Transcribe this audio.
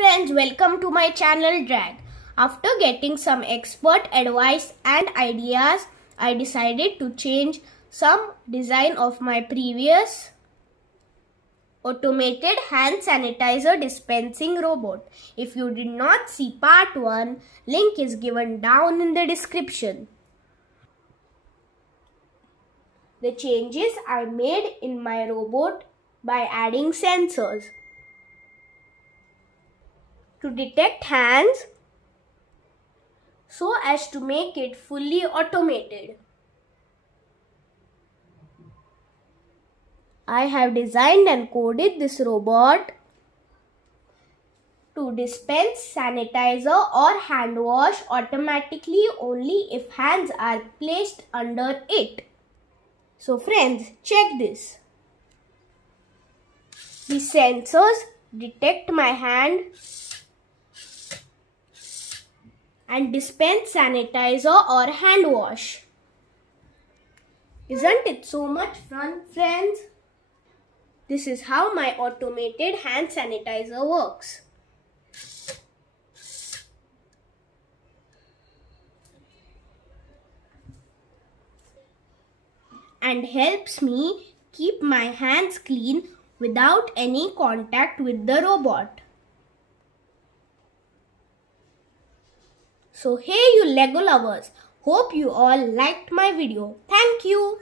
friends, welcome to my channel Drag. After getting some expert advice and ideas, I decided to change some design of my previous automated hand sanitizer dispensing robot. If you did not see part 1, link is given down in the description. The changes I made in my robot by adding sensors to detect hands so as to make it fully automated. I have designed and coded this robot to dispense sanitizer or hand wash automatically only if hands are placed under it. So friends, check this. The sensors detect my hand and dispense sanitizer or hand wash. Isn't it so much fun, friends? This is how my automated hand sanitizer works. And helps me keep my hands clean without any contact with the robot. So hey you Lego lovers, hope you all liked my video. Thank you.